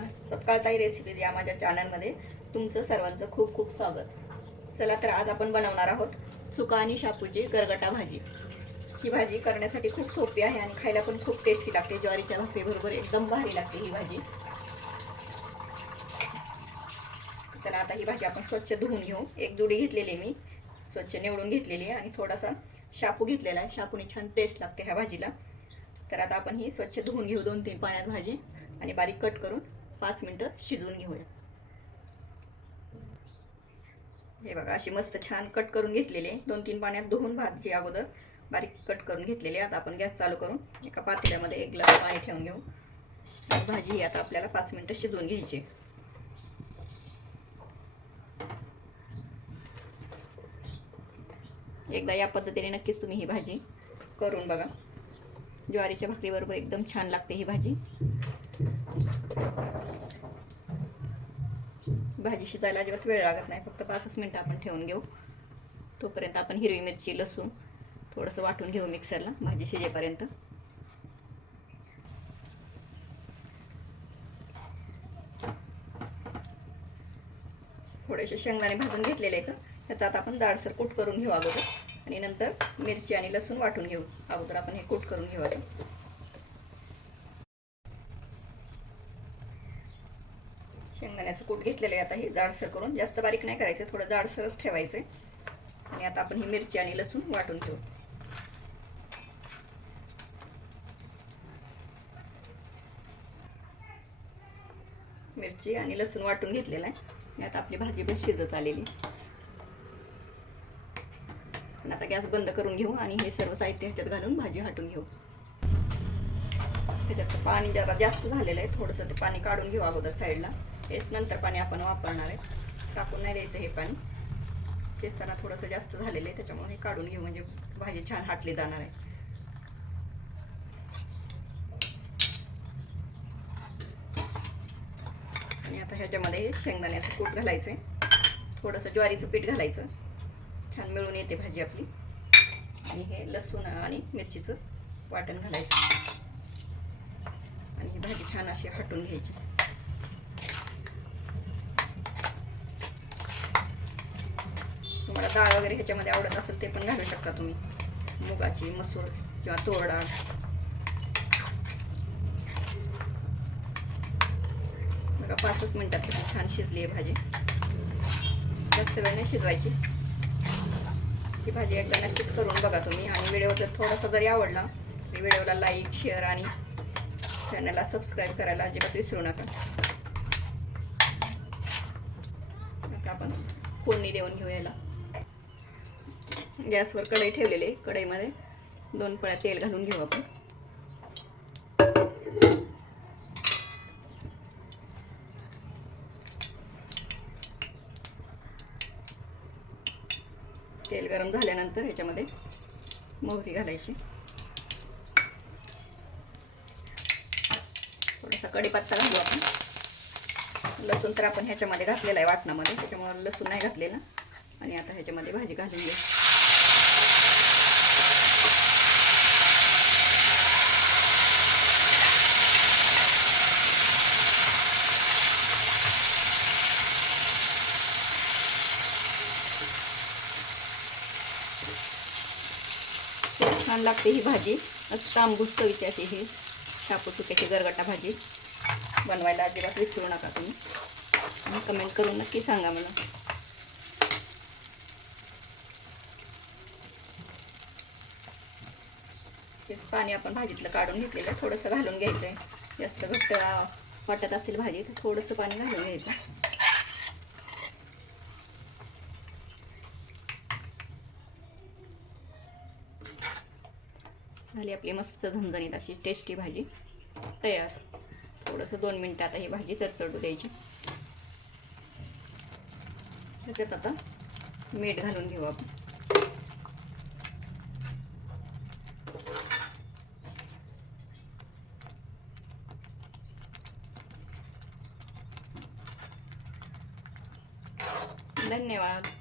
नमस्कार. सकाळताई रेसिपीज या माझ्या चॅनलमध्ये तुमचं सर्वांचं खूप खूप स्वागत. चला तर आज आपण बनवणार आहोत चुका आणि शापूची गरगटा भाजी. ही भाजी करण्यासाठी खूप सोपी आहे आणि खायला पण खूप टेस्टी लागते. ज्वारीच्या भाकरीबरोबर एकदम भारी लागते ही भाजी. चला आता ही भाजी आपण स्वच्छ धुवून घेऊ. एक जुडी घेतलेली आहे मी. स्वच्छ निवडून घेतलेली आहे आणि थोडासा शापू घेतलेला आहे. शापूने छान टेस्ट लागते ह्या भाजीला. तर आता आपण ही स्वच्छ धुवून घेऊ दोन तीन पाण्यात भाजी आणि बारीक कट करून पाच मिनटं शिजवून घेऊया. हे बघा अशी मस्त छान कट करून घेतलेले दोन तीन पाण्यात धुवून भाजी अगोदर बारीक कट करून घेतलेली आता आपण गॅस चालू करून एका पातेल्यामध्ये एक ग्लास पाणी ठेवून घेऊ. भाजी ही आता आपल्याला पाच मिनटं शिजवून घ्यायची एकदा या पद्धतीने नक्कीच तुम्ही ही भाजी करून बघा. ज्वारीच्या भाकरीबरोबर एकदम छान लागते ही भाजी. भाजी शिजायला अजिबात वेळ लागत नाही. फक्त पाचच मिनटं आपण ठेवून घेऊ. तोपर्यंत आपण हिरवी मिरची लसूण थोडंसं वाटून घेऊ मिक्सरला भाजी शिजेपर्यंत. थोडेसे शेंगदाणे भाजून घेतलेले आहेत. ह्याचा आता आपण दाडसर कूट करून घेऊ अगोदर. आणि नंतर मिरची आणि लसूण वाटून घेऊ. अगोदर आपण हे कूट करून घेऊ आता शेंगदाण्याचं कूट घेतलेलं आहे. आता हे जाडसर करून जास्त बारीक नाही करायचं थोडं जाडसरच ठेवायचं आणि आता आपण ही मिरची आणि लसूण वाटून घेऊ. मिरची आणि लसूण वाटून घेतलेला आहे. आता आपली भाजी पण शिजत आलेली. आणि आता गॅस बंद करून घेऊ आणि हे सर्व साहित्य ह्याच्यात घालून भाजी हाटून घेऊ. ह्याच्यात पाणी जरा जास्त झालेलं आहे. थोडंसं ते पाणी काढून घेऊ अगोदर साईडला. तेच नंतर पाणी आपण वापरणार आहे. टाकून नाही द्यायचं हे पाणी. शिजताना थोडंसं जास्त झालेलं आहे त्याच्यामुळे हे काढून घेऊ. म्हणजे भाजी छान हाटली जाणार आहे. आणि आता ह्याच्यामध्ये शेंगदाण्याचं कूट घालायचं आहे थोडंसं ज्वारीचं पीठ घालायचं. छान मिळून येते भाजी आपली. आणि हे लसूण आणि मिरचीचं वाटण घालायचं. भाजी छान अशी हटून घ्यायची. तुम्हाला डाळ वगैरे ह्याच्यामध्ये आवडत असेल ते पण घालू शकता तुम्ही. मुगाची मसूर किंवा तोरडा. डाळ बघा पाचच मिनटात किती छान शिजली आहे भाजी. जास्त वेळ नाही शिजवायची. ही भाजी एकदा नक्कीच करून बघा तुम्ही. आणि व्हिडिओ जर थोडासा जरी आवडला तर व्हिडिओला लाईक शेअर आणि चॅनलला सबस्क्राईब करायला अजिबात विसरू नका. आता आपण फोडणी देऊन घेऊ याला. गॅसवर कढई ठेवलेली आहे कढईमध्ये दोन पळ्या तेल घालून घेऊ आपण. तेल गरम झाल्यानंतर ह्याच्यामध्ये मोहरी घालायची. असा कढीपत्ता घालू आपण. लसूण तर आपण ह्याच्यामध्ये घातलेला आहे वाटणामध्ये त्याच्यामुळे लसूण नाही घातलेला. आणि आता ह्याच्यामध्ये भाजी घालून घेऊ. छान लागते ही भाजी. असं तांबूस चवीची अशी ही शापू सुक्याची गरगटा भाजी. बनवायला अजिबात विसरू नका तुम्ही. आणि कमेंट करून नक्की सांगा मला. तेच पाणी आपण भाजीतलं काढून घेतलेलं थोडंसं घालून घ्यायचं आहे जास्त घट्ट वाटत असेल भाजी तर थोडंसं पाणी घालून घ्यायचं. झाली आपली मस्त झणझणीत अशी टेस्टी भाजी. तयार. थोडंसं दोन मिनटं आता ही भाजी चरचडू द्यायची. त्याच्यात आता मीठ घालून घेऊ आपण. धन्यवाद.